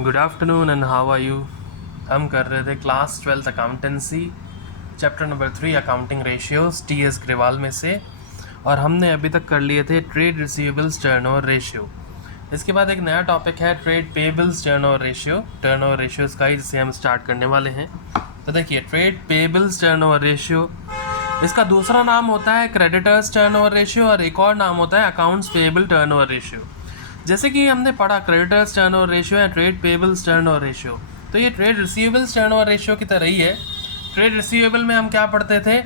Good afternoon and how are you. हम कर रहे थे class 12th accountancy chapter number 3 accounting ratios T S. Grewal में से, और हमने अभी तक कर लिए थे ट्रेड रिसीवेबल्स टर्नओवर रेशियो। इसके बाद एक नया टॉपिक है ट्रेड पेबल्स टर्नओवर रेशियो का ही, जिसे हम स्टार्ट करने वाले हैं। तो देखिए, ट्रेड पेबल्स टर्नओवर रेशियो, इसका दूसरा नाम होता है क्रेडिटर्स टर्नओवर रेशियो और एक और नाम होता है अकाउंट्स पेबल टर्नओवर रेशियो। जैसे कि हमने पढ़ा क्रेडिटर्स टर्नओवर रेशियो या ट्रेड पेबल्स टर्नओवर रेशियो, तो ये ट्रेड रिसीवेबल्स टर्नओवर रेशियो की तरह ही है। ट्रेड रिसीवेबल में हम क्या पढ़ते थे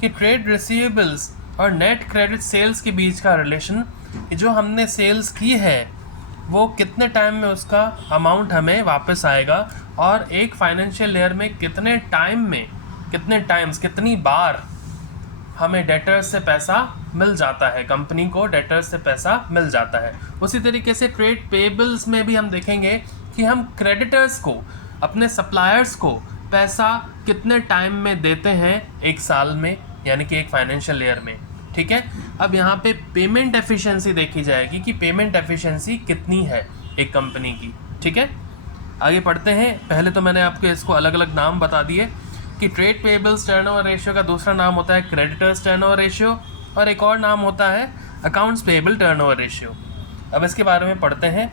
कि ट्रेड रिसीवेबल्स और नेट क्रेडिट सेल्स के बीच का रिलेशन, जो हमने सेल्स की है वो कितने टाइम में उसका अमाउंट हमें वापस आएगा, और एक फाइनेंशियल ईयर में कितने टाइम में कितनी बार हमें डेटर्स से पैसा मिल जाता है, कंपनी को डेटर्स से पैसा मिल जाता है। उसी तरीके से ट्रेड पेबल्स में भी हम देखेंगे कि हम क्रेडिटर्स को, अपने सप्लायर्स को पैसा कितने टाइम में देते हैं, एक साल में, यानी कि एक फाइनेंशियल ईयर में। ठीक है, अब यहाँ पे पेमेंट एफिशिएंसी देखी जाएगी कि पेमेंट एफिशिएंसी कितनी है एक कंपनी की। ठीक है, आगे पढ़ते हैं। पहले तो मैंने आपको इसको अलग अलग नाम बता दिए कि ट्रेड पेबल्स टर्नओवर रेशियो का दूसरा नाम होता है क्रेडिटर्स टर्नओवर रेशियो और एक और नाम होता है अकाउंट्स पेबल टर्नओवर रेशियो। अब इसके बारे में पढ़ते हैं।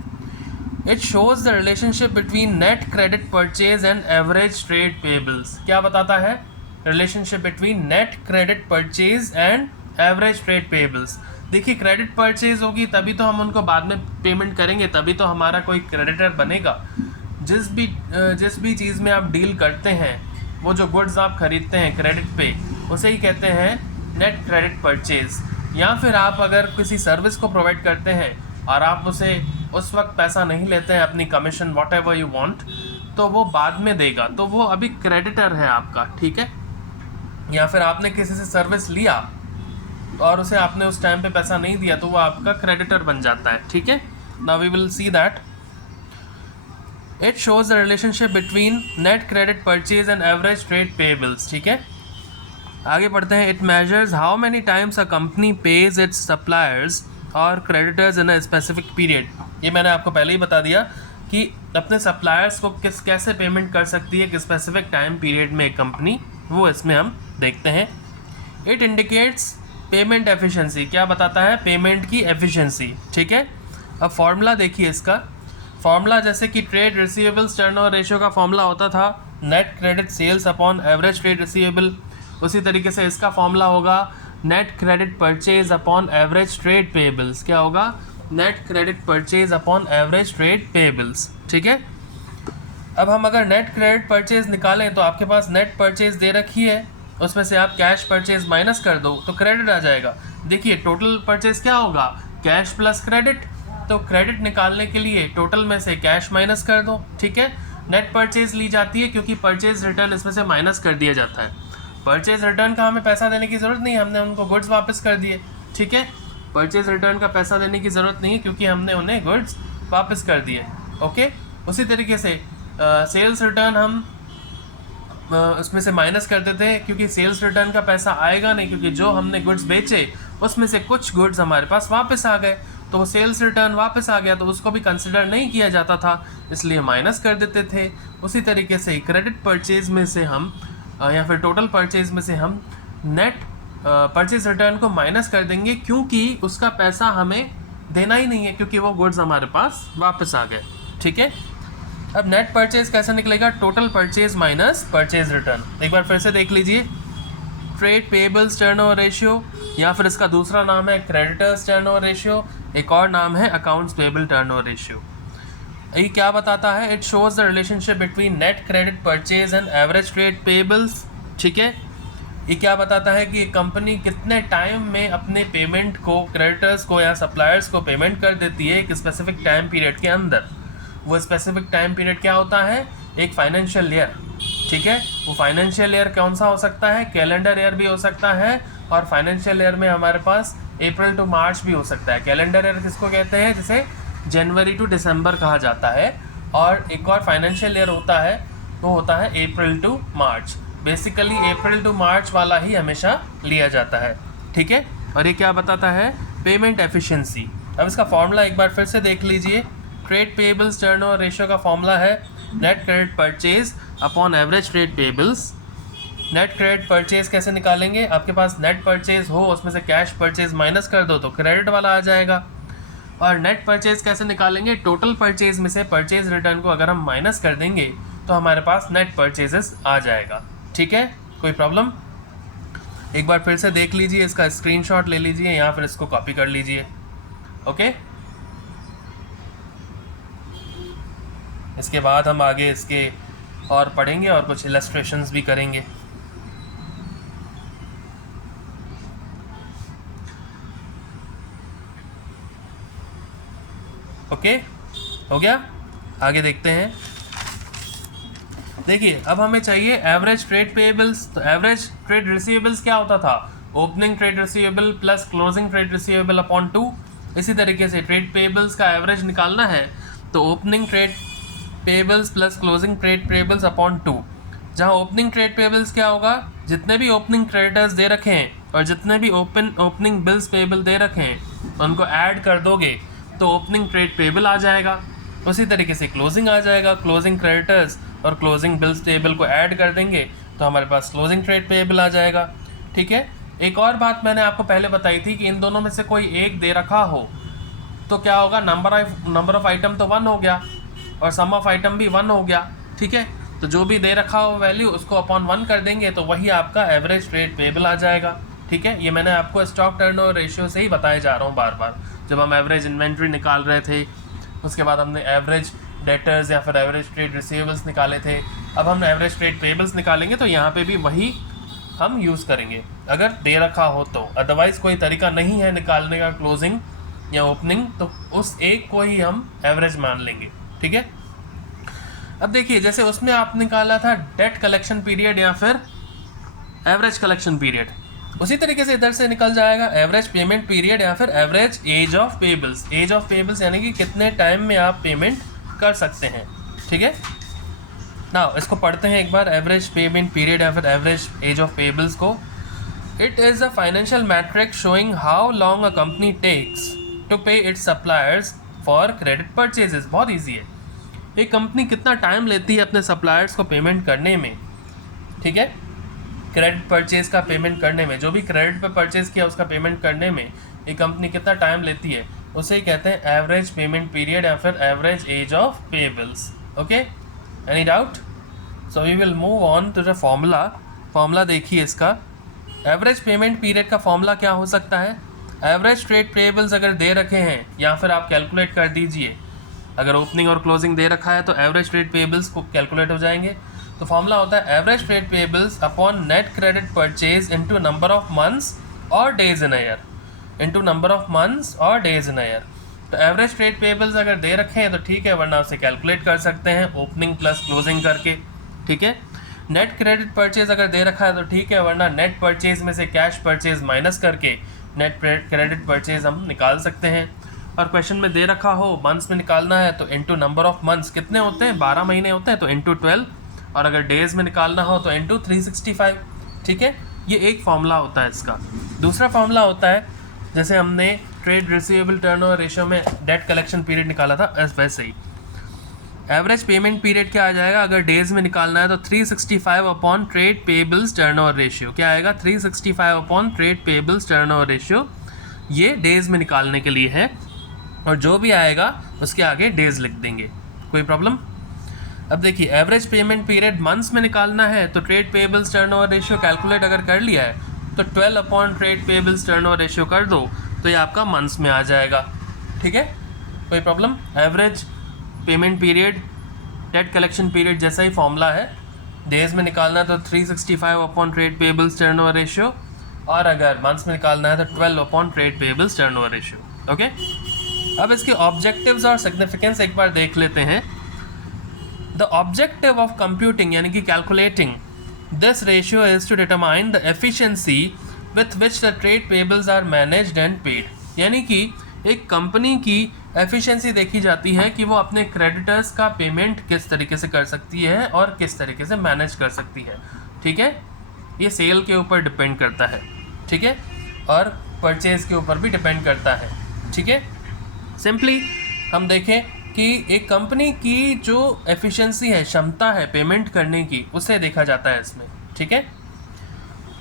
It shows the relationship between net credit purchase and average trade payables. क्या बताता है? Relationship between net credit purchase and average trade pebbles. देखिए, क्रेडिट परचेज होगी तभी तो हम उनको बाद में पेमेंट करेंगे, तभी तो हमारा कोई क्रेडिटर बनेगा। जिस भी चीज़ में आप डील करते हैं, वो जो गुड्स आप खरीदते हैं क्रेडिट पे, उसे ही कहते हैं नेट क्रेडिट परचेज। या फिर आप अगर किसी सर्विस को प्रोवाइड करते हैं और आप उसे उस वक्त पैसा नहीं लेते हैं, अपनी commission what ever you want, तो वो बाद में देगा, तो वो अभी क्रेडिटर है आपका। ठीक है, या फिर आपने किसी से सर्विस लिया और उसे आपने उस टाइम पे पैसा नहीं दिया, तो वो आपका क्रेडिटर बन जाता है। ठीक है, now we will see that it shows the relationship between net credit purchase and average trade payables. ठीक है, आगे बढ़ते हैं। It measures how many times a company pays its suppliers और creditors in a specific period. ये मैंने आपको पहले ही बता दिया कि अपने सप्लायर्स को कैसे पेमेंट कर सकती है कि स्पेसिफिक टाइम पीरियड में एक कंपनी, वो इसमें हम देखते हैं। It indicates payment efficiency. क्या बताता है? पेमेंट की एफिशिएंसी। ठीक है, अब फॉर्मूला देखिए इसका। फॉर्मूला जैसे कि ट्रेड रिसीवेबल्स टर्नओवर रेशियो का फॉर्मूला होता था net credit sales upon average trade receivable, उसी तरीके से इसका फॉर्मूला होगा net credit purchase upon average trade payables. क्या होगा? Net credit purchase upon average trade payables. ठीक है, अब हम अगर नेट क्रेडिट परचेज निकालें तो आपके पास नेट परचेज दे रखी है, उसमें से आप कैश परचेज माइनस कर दो तो क्रेडिट आ जाएगा। देखिए, टोटल परचेज क्या होगा? Cash plus credit. तो क्रेडिट निकालने के लिए टोटल में से कैश माइनस कर दो। ठीक है, नेट परचेज ली जाती है क्योंकि परचेज रिटर्न इसमें से माइनस कर दिया जाता है। परचेज रिटर्न का हमें पैसा देने की ज़रूरत नहीं है, हमने उनको गुड्स वापस कर दिए। ठीक है, परचेज रिटर्न का पैसा देने की ज़रूरत नहीं है क्योंकि हमने उन्हें गुड्स वापस कर दिए। ओके, उसी तरीके से सेल्स रिटर्न हम उसमें से माइनस कर देते हैं क्योंकि सेल्स रिटर्न का पैसा आएगा नहीं, क्योंकि जो हमने गुड्स बेचे उसमें से कुछ गुड्स हमारे पास वापस आ गए, तो वो सेल्स रिटर्न वापस आ गया, तो उसको भी कंसिडर नहीं किया जाता था, इसलिए माइनस कर देते थे। उसी तरीके से क्रेडिट परचेज में से हम या फिर टोटल परचेज में से हम नेट परचेज रिटर्न को माइनस कर देंगे क्योंकि उसका पैसा हमें देना ही नहीं है, क्योंकि वो गुड्स हमारे पास वापस आ गए। ठीक है, अब नेट परचेज कैसे निकलेगा? Total purchase minus purchase return. एक बार फिर से देख लीजिए, ट्रेड पेबल्स टर्नओवर रेशियो, या फिर इसका दूसरा नाम है क्रेडिटर्स टर्नओवर रेशियो, एक और नाम है अकाउंट्स पेबल टर्नओवर रेशियो। ये क्या बताता है? It shows the relationship between net credit purchase and average trade payables. ठीक है, ये क्या बताता है कि कंपनी कितने टाइम में अपने पेमेंट को, क्रेडिटर्स को या सप्लायर्स को पेमेंट कर देती है एक स्पेसिफिक टाइम पीरियड के अंदर। वो स्पेसिफिक टाइम पीरियड क्या होता है? एक फाइनेंशियल ईयर। ठीक है, वो फाइनेंशियल ईयर कौन सा हो सकता है? कैलेंडर ईयर भी हो सकता है, और फाइनेंशियल ईयर में हमारे पास अप्रैल टू मार्च भी हो सकता है। कैलेंडर ईयर किसको कहते हैं? जिसे जनवरी टू दिसंबर कहा जाता है, और एक और फाइनेंशियल ईयर होता है, वो होता है April to March. Basically April to March वाला ही हमेशा लिया जाता है। ठीक है, और ये क्या बताता है? Payment efficiency. अब इसका फॉर्मूला एक बार फिर से देख लीजिए। ट्रेड पेबल्स टर्नओवर रेशियो का फॉर्मूला है net credit purchase upon average trade pebbles. Net credit purchase कैसे निकालेंगे? आपके पास नेट परचेज हो, उसमें से कैश परचेज माइनस कर दो तो क्रेडिट वाला आ जाएगा। और नेट परचेज कैसे निकालेंगे? टोटल परचेज में से परचेज रिटर्न को अगर हम माइनस कर देंगे तो हमारे पास नेट परचेजेस आ जाएगा। ठीक है, कोई प्रॉब्लम? एक बार फिर से देख लीजिए, इसका स्क्रीनशॉट ले लीजिए या फिर इसको कॉपी कर लीजिए। ओके, इसके बाद हम आगे इसके और पढ़ेंगे और कुछ इलस्ट्रेशंस भी करेंगे। ओके, हो गया? आगे देखते हैं। देखिए, अब हमें चाहिए एवरेज ट्रेड पेएबल्स। तो एवरेज ट्रेड रिसीवेबल्स क्या होता था? Opening trade receivable plus closing trade receivable upon 2। इसी तरीके से ट्रेड पेएबल्स का एवरेज निकालना है तो opening trade payables plus closing trade payables upon 2। जहाँ ओपनिंग ट्रेड पेएबल्स क्या होगा? जितने भी ओपनिंग क्रेडिटर्स दे रखे हैं और जितने भी ओपनिंग बिल्स पेएबल दे रखे हैं उनको ऐड कर दोगे तो ओपनिंग ट्रेड पेएबल आ जाएगा। उसी तरीके से क्लोजिंग आ जाएगा, क्लोजिंग क्रेडिटर्स और क्लोजिंग बिल्स पेएबल को ऐड कर देंगे तो हमारे पास क्लोजिंग ट्रेड पेएबल आ जाएगा। ठीक है, एक और बात मैंने आपको पहले बताई थी कि इन दोनों में से कोई एक दे रखा हो तो क्या होगा? नंबर ऑफ आइटम तो 1 हो गया और सम ऑफ आइटम भी 1 हो गया। ठीक है, तो जो भी दे रखा हो वैल्यू उसको अपॉन 1 कर देंगे तो वही आपका एवरेज ट्रेड पेएबल आ जाएगा। ठीक है, ये मैंने आपको स्टॉक टर्नओवर रेशियो से ही बताए जा रहा हूँ बार बार। जब हम एवरेज इन्वेंट्री निकाल रहे थे, उसके बाद हमने एवरेज डेटर्स या फिर एवरेज ट्रेड रिसीवेबल्स निकाले थे, अब हम एवरेज ट्रेड पेएबल्स निकालेंगे तो यहाँ पे भी वही हम यूज़ करेंगे अगर दे रखा हो तो। अदरवाइज़ कोई तरीका नहीं है निकालने का क्लोजिंग या ओपनिंग, तो उस एक को ही हम एवरेज मान लेंगे। ठीक है, अब देखिए, जैसे उसमें आप निकाला था डेट कलेक्शन पीरियड या फिर एवरेज कलेक्शन पीरियड, उसी तरीके से इधर से निकल जाएगा एवरेज पेमेंट पीरियड या फिर average age of payables. Age of payables यानी कि कितने टाइम में आप पेमेंट कर सकते हैं। ठीक है, ना इसको पढ़ते हैं एक बार, एवरेज पेमेंट पीरियड या फिर एवरेज एज ऑफ पेएबल्स को। It is a financial metric showing how long a company takes to pay its suppliers for credit purchases. बहुत ईजी है, एक कंपनी कितना टाइम लेती है अपने सप्लायर्स को पेमेंट करने में। ठीक है, क्रेडिट परचेज का पेमेंट करने में, जो भी क्रेडिट पे परचेज किया उसका पेमेंट करने में एक कंपनी कितना टाइम लेती है, उसे ही कहते हैं एवरेज पेमेंट पीरियड या फिर average age of payables. Okay, any doubt? So we will move on to the formula देखिए इसका। एवरेज पेमेंट पीरियड का फॉर्मूला क्या हो सकता है? एवरेज ट्रेड पेएबल्स अगर दे रखे हैं या फिर आप कैलकुलेट कर दीजिए, अगर ओपनिंग और क्लोजिंग दे रखा है तो एवरेज ट्रेड पेएबल्स को कैलकुलेट हो जाएंगे। तो फॉर्मूला होता है average trade payables upon net credit purchase into number of months और days in a year, into number of months और डेज इन अ ईयर। तो एवरेज ट्रेड पेएबल्स अगर दे रखे हैं तो ठीक है, वरना उसे कैलकुलेट कर सकते हैं ओपनिंग प्लस क्लोजिंग करके। ठीक है, नेट क्रेडिट परचेज अगर दे रखा है तो ठीक है, वरना नेट परचेज में से कैश परचेज माइनस करके नेट क्रेडिट परचेज हम निकाल सकते हैं। और क्वेश्चन में दे रखा हो मंथ्स में निकालना है तो इनटू नंबर ऑफ मंथ्स, कितने होते हैं? 12 महीने होते हैं तो इनटू 12, और अगर डेज में निकालना हो तो इनटू 365। ठीक है, ये एक फॉर्मूला होता है इसका। दूसरा फॉर्मूला होता है, जैसे हमने ट्रेड रिसीवेबल टर्नओवर रेशियो में डेट कलेक्शन पीरियड निकाला था, वैसे ही एवरेज पेमेंट पीरियड क्या आ जाएगा? अगर डेज में निकालना है तो 365 upon trade payables turnover ratio. क्या आएगा? 365 upon trade payables turnover ratio. ये डेज में निकालने के लिए है और जो भी आएगा उसके आगे डेज लिख देंगे। कोई प्रॉब्लम? अब देखिए, एवरेज पेमेंट पीरियड मंथ्स में निकालना है तो trade payables turnover ratio calculate अगर कर लिया है तो 12 upon trade payables turnover ratio कर दो तो ये आपका मंथ्स में आ जाएगा। ठीक है, कोई problem? Average payment period debt collection period जैसा ही फॉर्मूला है, डेज में निकालना है तो 365 upon trade payables turnover ratio, और अगर मंथ्स में निकालना है तो 12 upon trade payables turnover ratio. Okay, अब इसके ऑब्जेक्टिव्स और सिग्निफिकेंस एक बार देख लेते हैं। द ऑब्जेक्टिव ऑफ कंप्यूटिंग यानी कि calculating this ratio is to determine the efficiency with which the trade payables are managed and paid. यानी कि एक कंपनी की एफिशिएंसी देखी जाती है कि वो अपने क्रेडिटर्स का पेमेंट किस तरीके से कर सकती है और किस तरीके से मैनेज कर सकती है। ठीक है, ये सेल के ऊपर डिपेंड करता है। ठीक है, और परचेज के ऊपर भी डिपेंड करता है। ठीक है, सिंपली हम देखें कि एक कंपनी की जो एफिशिएंसी है, क्षमता है पेमेंट करने की, उसे देखा जाता है इसमें, ठीक है।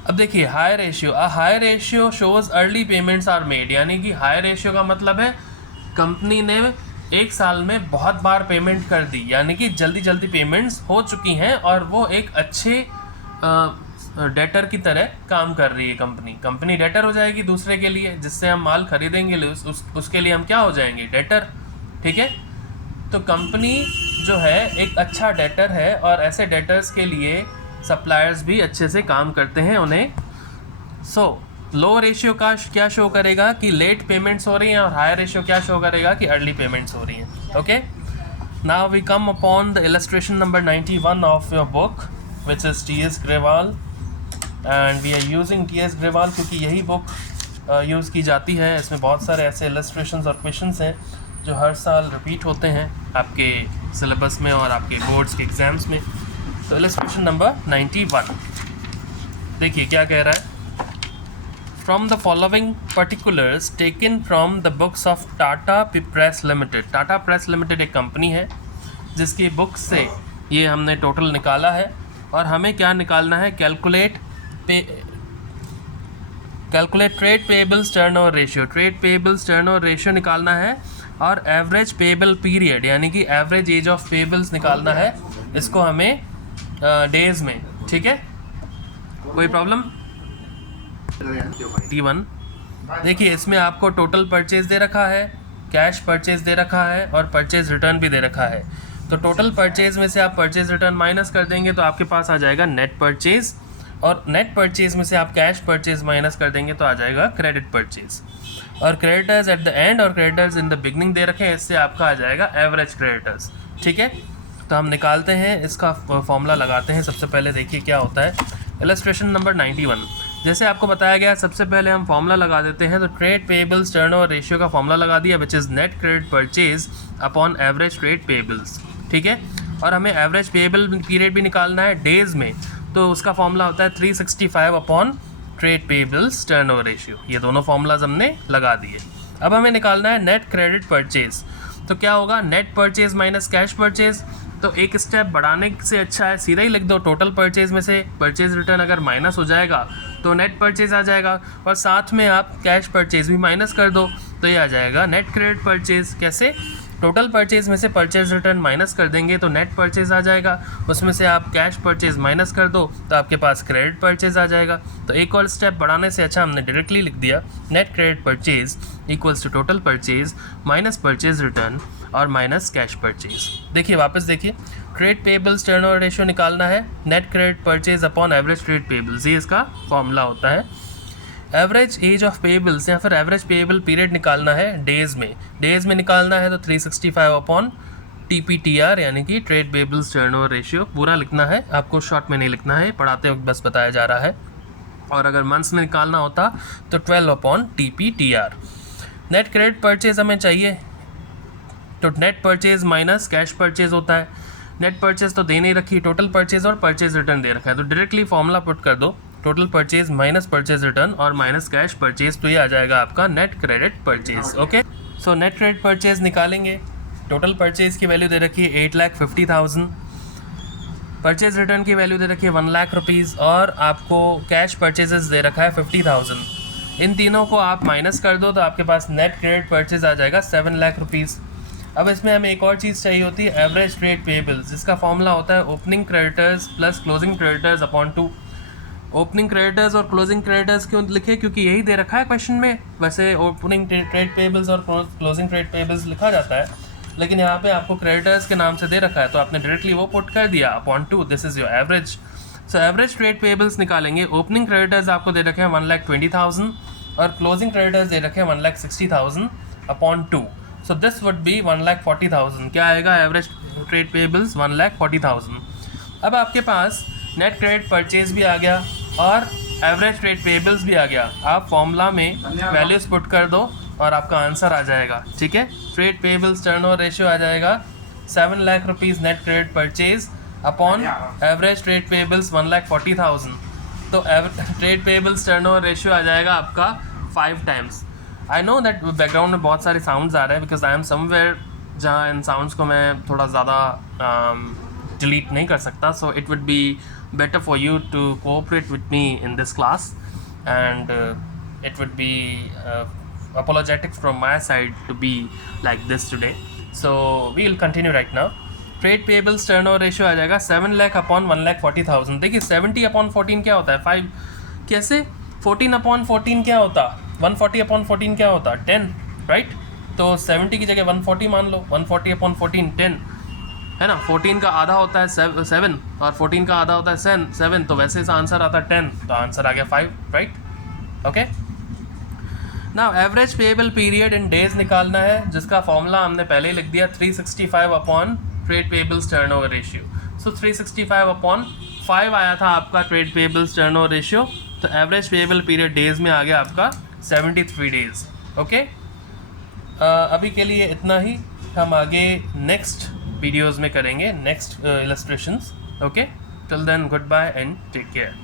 अब देखिए high ratio, high ratio shows early payments are made, यानी कि हाई रेशियो का मतलब है कंपनी ने एक साल में बहुत बार पेमेंट कर दी, यानी कि जल्दी जल्दी पेमेंट्स हो चुकी हैं और वो एक अच्छे डेटर की तरह काम कर रही है। कंपनी डेटर हो जाएगी दूसरे के लिए, जिससे हम माल खरीदेंगे उसके लिए हम क्या हो जाएंगे, डेटर, ठीक है। तो कंपनी जो है एक अच्छा डेटर है और ऐसे डेटर्स के लिए सप्लायर्स भी अच्छे से काम करते हैं उन्हें। लो रेशियो का क्या शो करेगा कि लेट पेमेंट्स हो रही हैं और हाई रेशियो क्या शो करेगा कि अर्ली पेमेंट्स हो रही हैं। Okay, now we come upon the illustration number 91 of your book which is T.S. Grewal, and we are using T.S. Grewal क्योंकि यही बुक यूज़ की जाती है। इसमें बहुत सारे ऐसे इलस्ट्रेशंस और क्वेश्चंस हैं जो हर साल रिपीट होते हैं आपके सिलेबस में और आपके बोर्ड्स के एग्ज़ाम्स में। तो इलस्ट्रेशन नंबर 91 देखिए क्या कह रहा है। From the following particulars taken from the books of Tata press limited. Tata press limited एक कंपनी है जिसकी बुक से ये हमने टोटल निकाला है और हमें क्या निकालना है, calculate trade payables turnover ratio. Trade payables turnover ratio निकालना है और एवरेज पेबल पीरियड यानी कि एवरेज एज ऑफ पेबल्स निकालना है, इसको हमें डेज में, ठीक है। कोई प्रॉब्लम? T1 देखिए इसमें आपको टोटल परचेज दे रखा है, कैश परचेज दे रखा है और परचेज रिटर्न भी दे रखा है। तो टोटल परचेज में से आप परचेज रिटर्न माइनस कर देंगे तो आपके पास आ जाएगा नेट परचेज, और नेट परचेज में से आप कैश परचेज माइनस कर देंगे तो आ जाएगा क्रेडिट परचेज। और क्रेडिटर्स एट द एंड और क्रेडिटर्स इन द बिगनिंग दे रखे हैं, इससे आपका आ जाएगा एवरेज क्रेडिटर्स, ठीक है। तो हम निकालते हैं, इसका फॉर्मूला लगाते हैं। सबसे पहले देखिए क्या होता है, इलस्ट्रेशन नंबर 91 जैसे आपको बताया गया, सबसे पहले हम फॉर्मूला लगा देते हैं। तो ट्रेड पेबल्स टर्नओवर रेशियो का फॉर्मूला लगा दिया which is net credit purchase upon average trade payables, ठीक है। और हमें एवरेज पेबल पीरियड भी निकालना है डेज में, तो उसका फॉर्मूला होता है 365 upon trade payables turnover ratio. ये दोनों फॉर्मूलाज हमने लगा दिए। अब हमें निकालना है नेट क्रेडिट परचेज। तो क्या होगा, net purchase minus cash purchase. तो एक स्टेप बढ़ाने से अच्छा है सीधा ही लिख दो, टोटल परचेज में से परचेज रिटर्न अगर माइनस हो जाएगा तो नेट परचेज आ जाएगा, और साथ में आप कैश परचेज भी माइनस कर दो तो ये आ जाएगा नेट क्रेडिट परचेज। कैसे, टोटल परचेज में से परचेज रिटर्न माइनस कर देंगे तो नेट परचेज आ जाएगा, उसमें से आप कैश परचेज माइनस कर दो तो आपके पास क्रेडिट परचेज आ जाएगा। तो एक और स्टेप बढ़ाने से अच्छा हमने डायरेक्टली लिख दिया net credit purchase equals to total purchase minus purchase return और माइनस कैश परचेज। देखिए वापस देखिए, ट्रेड पेबल्स टर्नओवर रेशियो निकालना है, net credit purchase upon average trade payables, ये इसका फॉर्मूला होता है। एवरेज एज ऑफ पेबल्स या फिर एवरेज पेबल पीरियड निकालना है डेज में निकालना है, तो 365 अपॉन TPTR यानी कि ट्रेड पेबल्स टर्नओवर रेशियो पूरा लिखना है, आपको शॉर्ट में नहीं लिखना है, पढ़ाते वक्त बस बताया जा रहा है। और अगर मंथ्स में निकालना होता तो 12 upon TPTR। Net credit purchase हमें चाहिए, तो net purchase minus cash purchase होता है। नेट परचेज तो दे नहीं रखी, टोटल परचेज और परचेज रिटर्न दे रखा है, तो डायरेक्टली फॉर्मूला पुट कर दो, total purchase minus purchase return और माइनस कैश परचेज, तो ये आ जाएगा आपका net credit purchase. Okay, so net credit purchase निकालेंगे। टोटल परचेज की वैल्यू दे रखी है 8,50,000, परचेज रिटर्न की वैल्यू दे रखी है 1 लाख रुपीज़, और आपको कैश परचेजेस दे रखा है 50,000। इन तीनों को आप माइनस कर दो तो आपके पास नेट क्रेडिट परचेज आ जाएगा 7 लाख रुपीज़। अब इसमें हमें एक और चीज़ चाहिए होती है, एवरेज ट्रेड पेबल्स, जिसका फॉर्मूला होता है opening creditors plus closing creditors upon 2। Opening creditors और क्लोजिंग क्रेडिटर्स क्यों लिखे, क्योंकि यही दे रखा है क्वेश्चन में। वैसे ओपनिंग ट्रेड पेबल्स और क्लोजिंग ट्रेड पेबल्स लिखा जाता है, लेकिन यहाँ पे आपको क्रेडिटर्स के नाम से दे रखा है तो आपने डायरेक्टली वो पुट कर दिया upon 2, this is your average. So average trade pebbles निकालेंगे। ओपनिंग क्रेडिटर्स आपको दे रखे हैं 1,20,000 और क्लोजिंग क्रेडिटर्स दे रखे हैं 1,60,000 upon 2। So this would be 1,40,000। क्या आएगा, एवरेज ट्रेड पेबल्स 1,40,000। अब आपके पास नेट क्रेडिट परचेज भी आ गया और एवरेज ट्रेड पेबल्स भी आ गया। आप फॉर्मूला में वैल्यूज पुट कर दो और आपका आंसर आ जाएगा, ठीक है। ट्रेड पेबल्स टर्नओवर रेशियो आ जाएगा 7 lakh rupees net credit purchase upon average trade pebbles 1,40,000। तो ट्रेड पेबल्स टर्नओवर रेशियो आ जाएगा आपका 5 times. I know that background में बहुत सारे साउंड्स आ रहे हैं बिकॉज आई एम समवेयर जहाँ इन साउंड्स को मैं थोड़ा ज़्यादा डिलीट नहीं कर सकता. So it would be better for you to cooperate with me in this class, and it would be apologetic from my side to be like this today. So we will continue right now. Trade payables turnover ratio आ जाएगा 7 lakh upon 1,40,000. देखिए 70 upon 14 क्या होता है 5. कैसे 14 upon 14 क्या होता 140 upon 14 क्या होता 10, राइट. तो 70 की जगह 140 मान लो. 140 अपॉन 14 10 है ना. 14 का आधा होता है 7 और 14 का आधा होता है 7. तो वैसे इसका आंसर आता है 10. तो आंसर आ गया 5, right. Okay. Now average payable period in days निकालना है, जिसका फॉर्मूला हमने पहले ही लिख दिया 365 upon trade payables turnover ratio. So 365 upon 5 आया था आपका ट्रेड पेएबल्स टर्नओवर रेशियो. तो एवरेज पेएबल पीरियड डेज में आ गया आपका 73 डेज. ओके. अभी के लिए इतना ही. हम आगे नेक्स्ट वीडियोज़ में करेंगे next illustrations. Okay. Till then goodbye and take care.